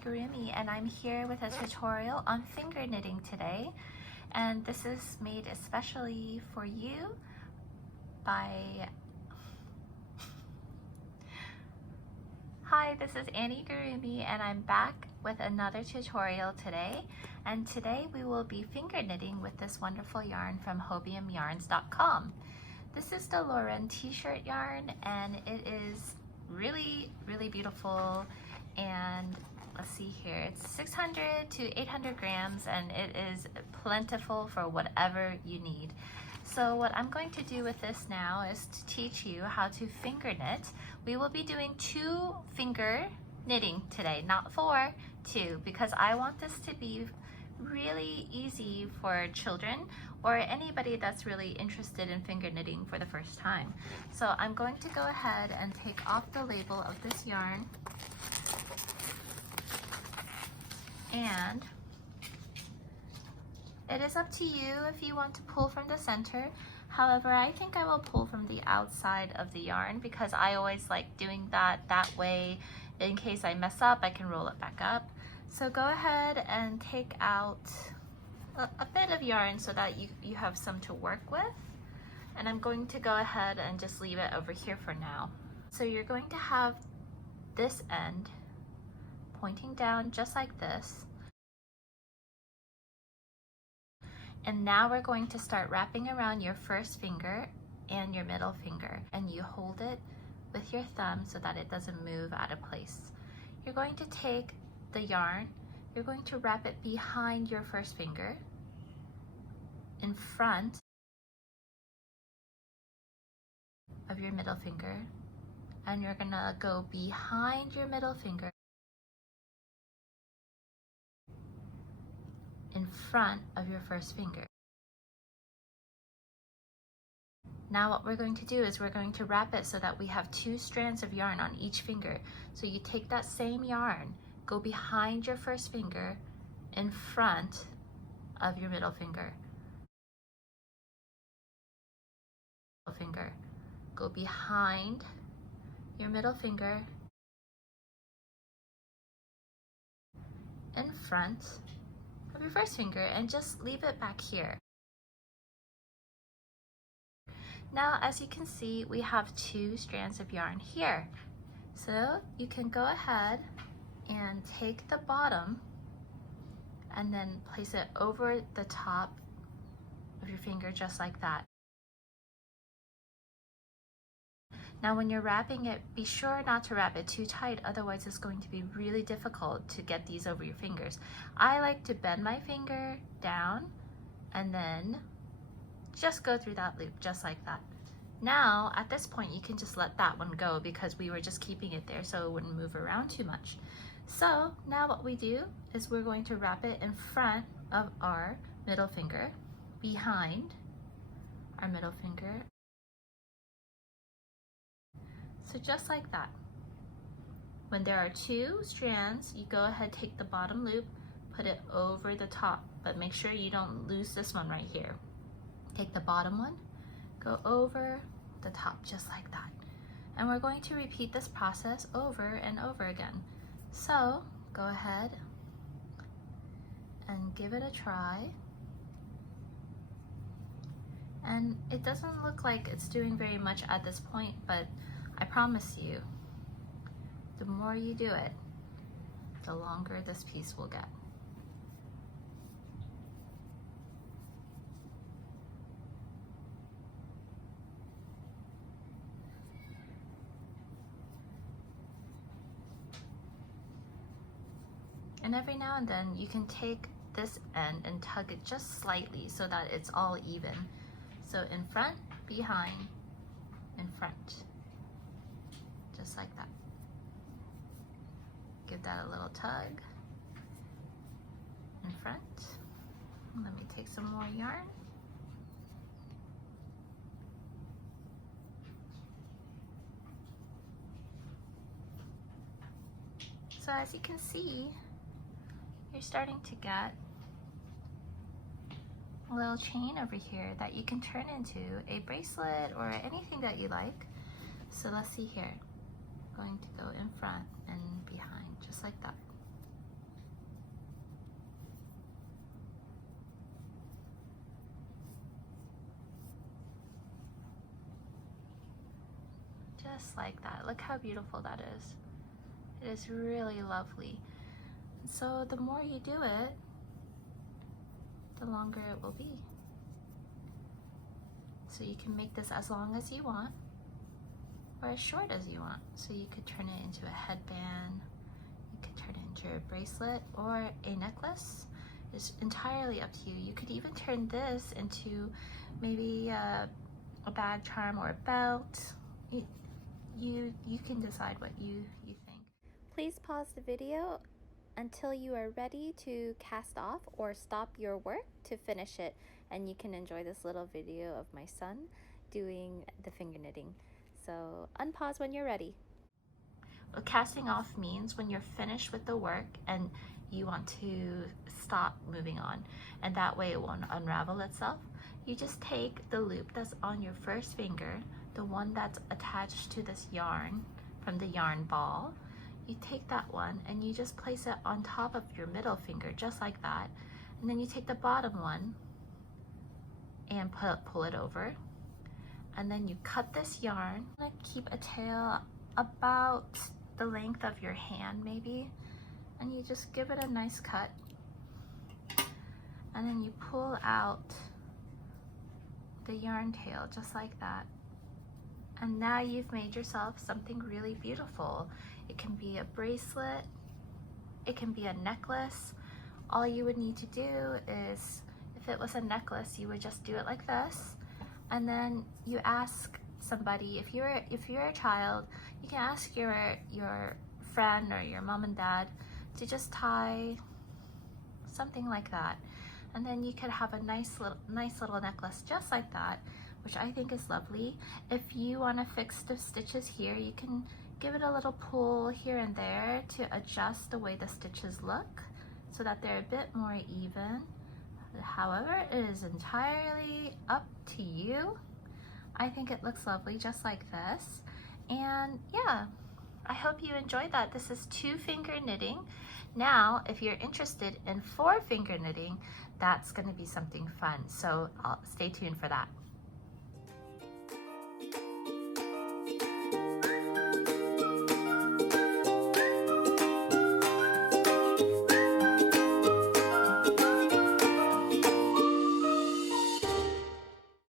Anniegurumi, and I'm here with a tutorial on finger knitting today. And this is made especially for you by... Hi, this is Anniegurumi, and I'm back with another tutorial today. And today we will be finger knitting with this wonderful yarn from hobiumyarns.com. This is the Lauren t-shirt yarn, and it is really beautiful. And let's see here, it's 600 to 800 grams, and it is plentiful for whatever you need. So what I'm going to do with this now is to teach you how to finger knit. We will be doing 2 finger knitting today, not 4, 2, because I want this to be really easy for children or anybody that's really interested in finger knitting for the first time. So I'm going to go ahead and take off the label of this yarn, and it is up to you if you want to pull from the center. However, I think I will pull from the outside of the yarn because I always like doing that way. In case I mess up, I can roll it back up. So go ahead and take out a bit of yarn so that you have some to work with. And I'm going to go ahead and just leave it over here for now. So you're going to have this end pointing down just like this. And now we're going to start wrapping around your first finger and your middle finger, and you hold it with your thumb so that it doesn't move out of place. You're going to take the yarn, you're going to wrap it behind your first finger, in front of your middle finger, and you're gonna go behind your middle finger, in front of your first finger. Now what we're going to do is we're going to wrap it so that we have 2 strands of yarn on each finger. So you take that same yarn, go behind your first finger, in front of your middle finger. Go behind your middle finger, in front of your first finger, and just leave it back here. Now, as you can see, we have 2 strands of yarn here. So you can go ahead and take the bottom and then place it over the top of your finger just like that. Now when you're wrapping it, be sure not to wrap it too tight, otherwise it's going to be really difficult to get these over your fingers. I like to bend my finger down and then just go through that loop just like that. Now at this point you can just let that one go because we were just keeping it there so it wouldn't move around too much. So now what we do is we're going to wrap it in front of our middle finger, behind our middle finger. So just like that. When there are 2 strands, you go ahead, take the bottom loop, put it over the top, but make sure you don't lose this one right here. Take the bottom one, go over the top just like that. And we're going to repeat this process over and over again. So go ahead and give it a try. And it doesn't look like it's doing very much at this point, but I promise you, the more you do it, the longer this piece will get. And every now and then you can take this end and tug it just slightly so that it's all even. So in front, behind, in front. Just like that. Give that a little tug. In front. Let me take some more yarn. So as you can see, you're starting to get a little chain over here that you can turn into a bracelet or anything that you like. So let's see here. I'm going to go in front and behind, just like that. just like that. Look how beautiful that is. It is really lovely. So the more you do it, the longer it will be. So you can make this as long as you want or as short as you want. So you could turn it into a headband, you could turn it into a bracelet or a necklace. It's entirely up to you. You could even turn this into maybe a bag charm or a belt. You can decide what you think. Please pause the video until you are ready to cast off or stop your work to finish it, and you can enjoy this little video of my son doing the finger knitting. So unpause when you're ready. Well, casting off means when you're finished with the work and you want to stop moving on, and that way it won't unravel itself. You just take the loop that's on your first finger, the one that's attached to this yarn from the yarn ball. You take that one and you just place it on top of your middle finger, just like that. And then you take the bottom one and pull it over. And then you cut this yarn. I'm gonna keep a tail about the length of your hand maybe. And you just give it a nice cut. And then you pull out the yarn tail just like that. And now you've made yourself something really beautiful. It can be a bracelet, it can be a necklace. All you would need to do is, if it was a necklace, you would just do it like this. And then you ask somebody, if you're a child, you can ask your friend or your mom and dad to just tie something like that. And then you could have a nice little necklace just like that, which I think is lovely. If you want to fix the stitches here, you can give it a little pull here and there to adjust the way the stitches look so that they're a bit more even. However, it is entirely up to you. I think it looks lovely just like this. And yeah, I hope you enjoyed that. This is 2-finger knitting. Now, if you're interested in 4-finger knitting, that's going to be something fun. So stay tuned for that.